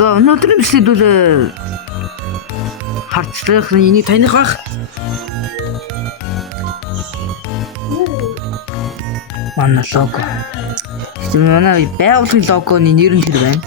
За өнөөдрийн бичлэгт бол харцлах энийг таних бах. Манай лого. Манай байгууллагын логоны нэр нь тэр байна.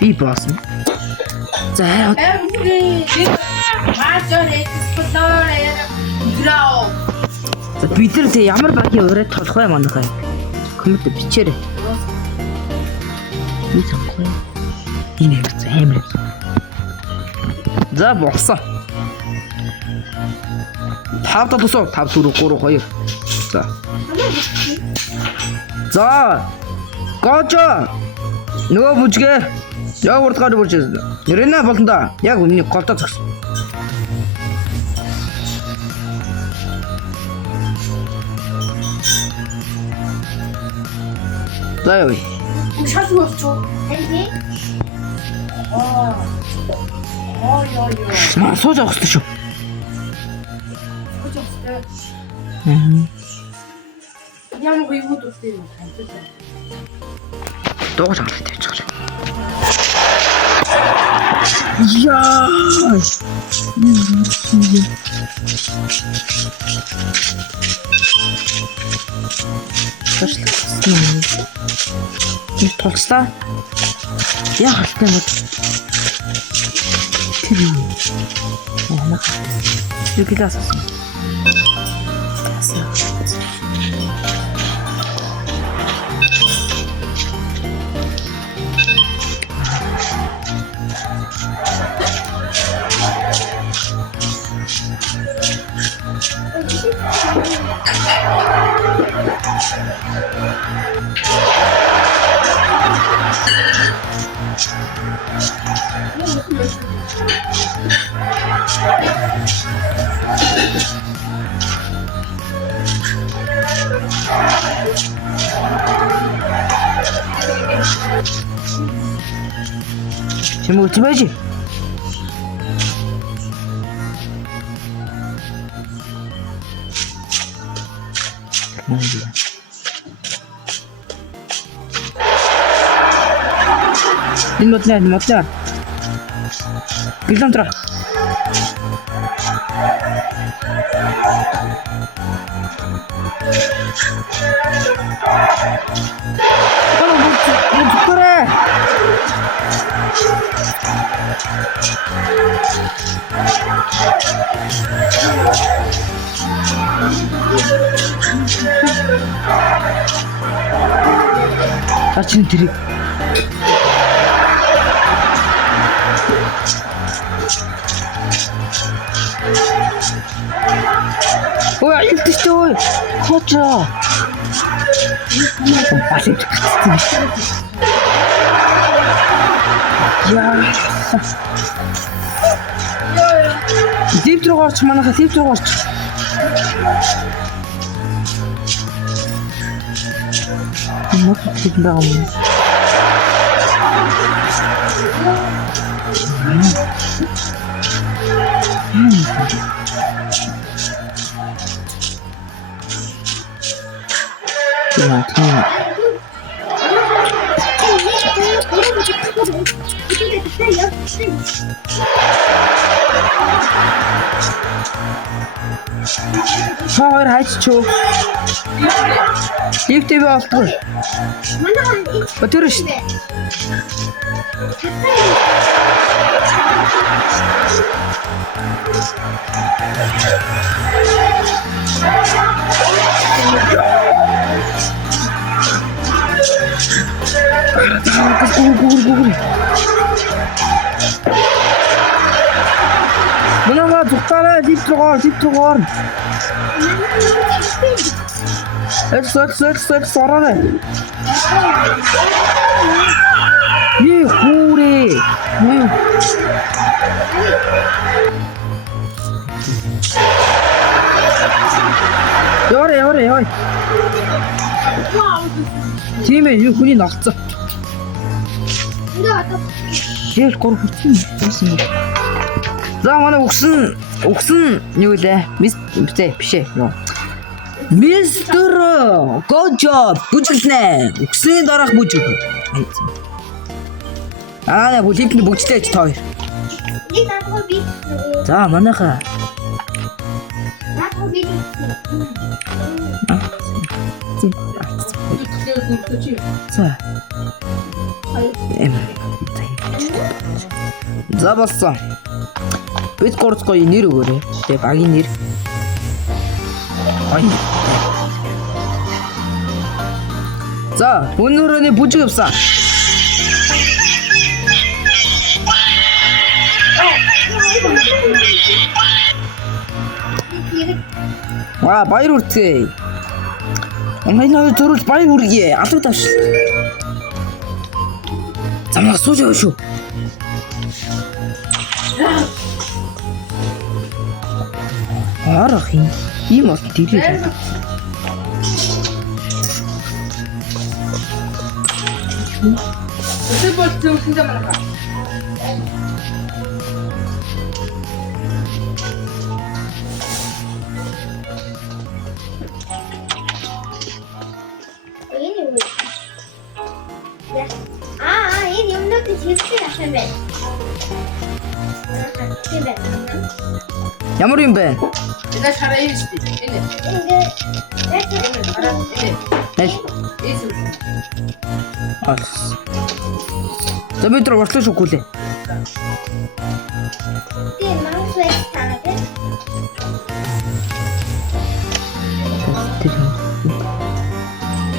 Би боосон. За бид нар тэг ямар багийн урайд толох вэ манайхаа? Коммент бичээрэй. Би сонгоё. Энэ амар. За болсон. 5 тосоо 5 4 3 2. За. За. Гожо. Нөгөө бүжгээ. Яг урдгаар бүржээ. Нэрнэ болно да. Яг миний голдоо зогс. За яа. Шат болчихоо. Эndi. Маа сууж авах хэрэгтэй шүү. Сууж авах хэрэгтэй. Ямар гоё юу дуртай юм хантаа. Дуугаж авах тавьчих гэж. Яа. Тэр толцлаа. Яа халтай мод. Тэр юу? Яна. Юу гэлээс. Чему тебя же? Din motlar. Gildan tra. Açın direkt. Ой, ты что? Хоча. Пошли. Я. Дип трогооч манайха дип трогооч. Мод хийдэн юм. Шоор хайччуу. Лифтэв болтгоо. Манай Өтөр шүү. Бунага зүгтаараа лифт руугаар. Экс ороо. Ей хурээ. Яваа. Тийм ээ, хүний ногцоо. Яа гор хүрсэн юм. За манай өгсөн юу лээ? Бишээ. Мистер Гожо бүжгэлнэ. Өгсөний дараах бүжиг. Аа бүлэгтний бүгдтэй ч тоо. Нэг надад би. За манайхаа. Надад би. За. За болсон. Бид гурцгой нэр өгөөрэй. Тэгээ багийн нэр. Ой. За, өнөөдрөө бүжиг явсан. Ваа, баяр хүртээ. Амайнаа зурж баяр хүргэе. Алга тавш. Замаа сууж яваа шүү. Арах юм бол дилээ. Өдөр бол зөвхөн замаа. Энэ юмнууд хэлсэн ашиг байна. Ямар юм бэ? Это шара есть. Или? За бид нар уртлаа шүүх үлээ. Тийм маань свэт танаа тийм.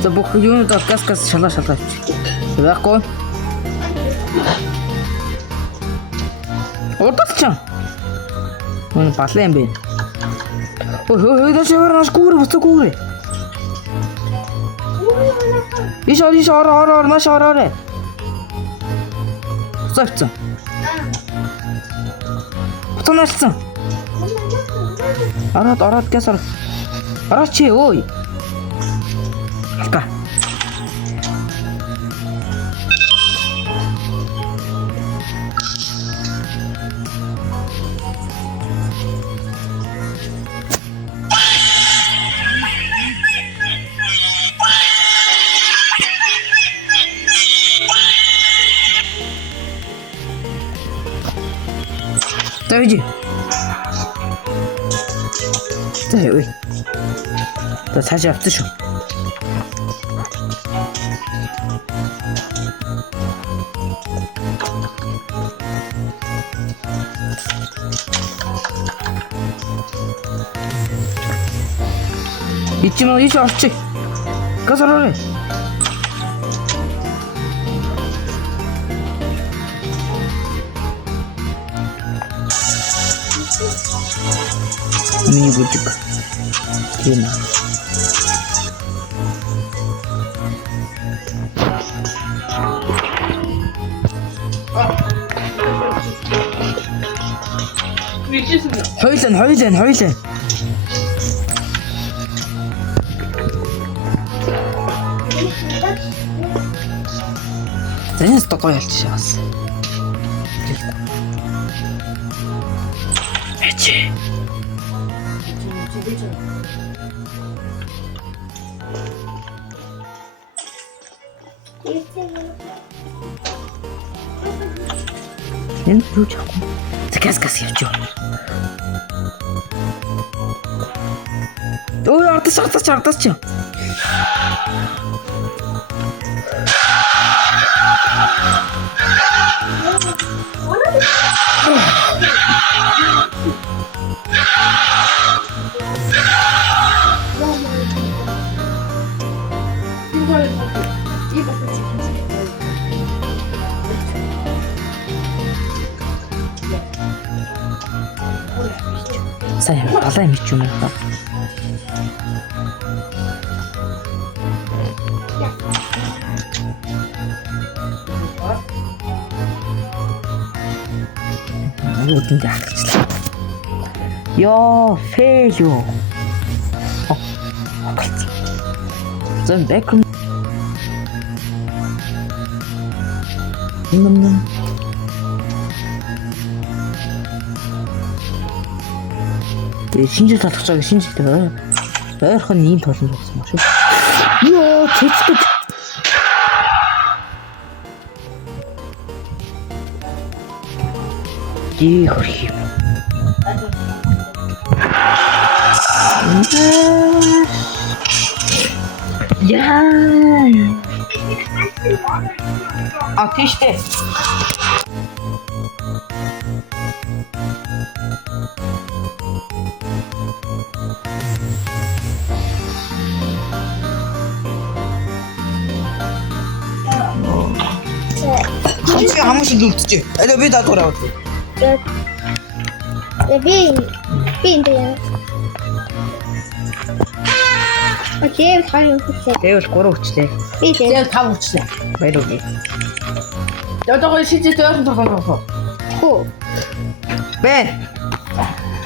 За бүх юунуудаа газ шалгаж. Яахгүй. Урдч. Мөн балан юм бэ. Ой, дэшвэрнаш гүүрээ. Иш ороо маш ороо. Завцсан. Бутанаарсан. Ороод газ ороо. Орооч ой. Алка. Давиди. Ой. Та цаашаа авчих шүү. Ичмээ ич орчих. Газараа. Миний бүжиг. Тийм. Хойлон. Зэнэс токой ялчаас. Эчи. Энэ юу ч ахгүй. Газ явж. Ой, ардаж. Сайн балан мэч юм байна. Үүдэн дагчлаа. Ёо, фейл юу. Зэн бэкрум. Нэмнэ. Шинжил талах цаг шинжилтэй ойрхон ийм толон болсон ба шүү. Ёо, цэцгэж. Ди хөрхи. Яа. А тийштэй. Хамшиг хамшиг үлдчихэ. Аль би даадгараа. Би энэ. Окей, хаяа хүчтэй. Тэвэл 3 хүчлээ. Би дээ. Тэгээ 5 хүчлээ. Баяр уу. Одоо шийдэж ойрхон тоглох. Хөө. Бэн.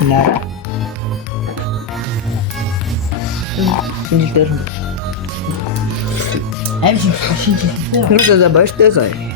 Наа. Энэ дээр. Амжиг шийдэж. Нүрдэ баяртай гай.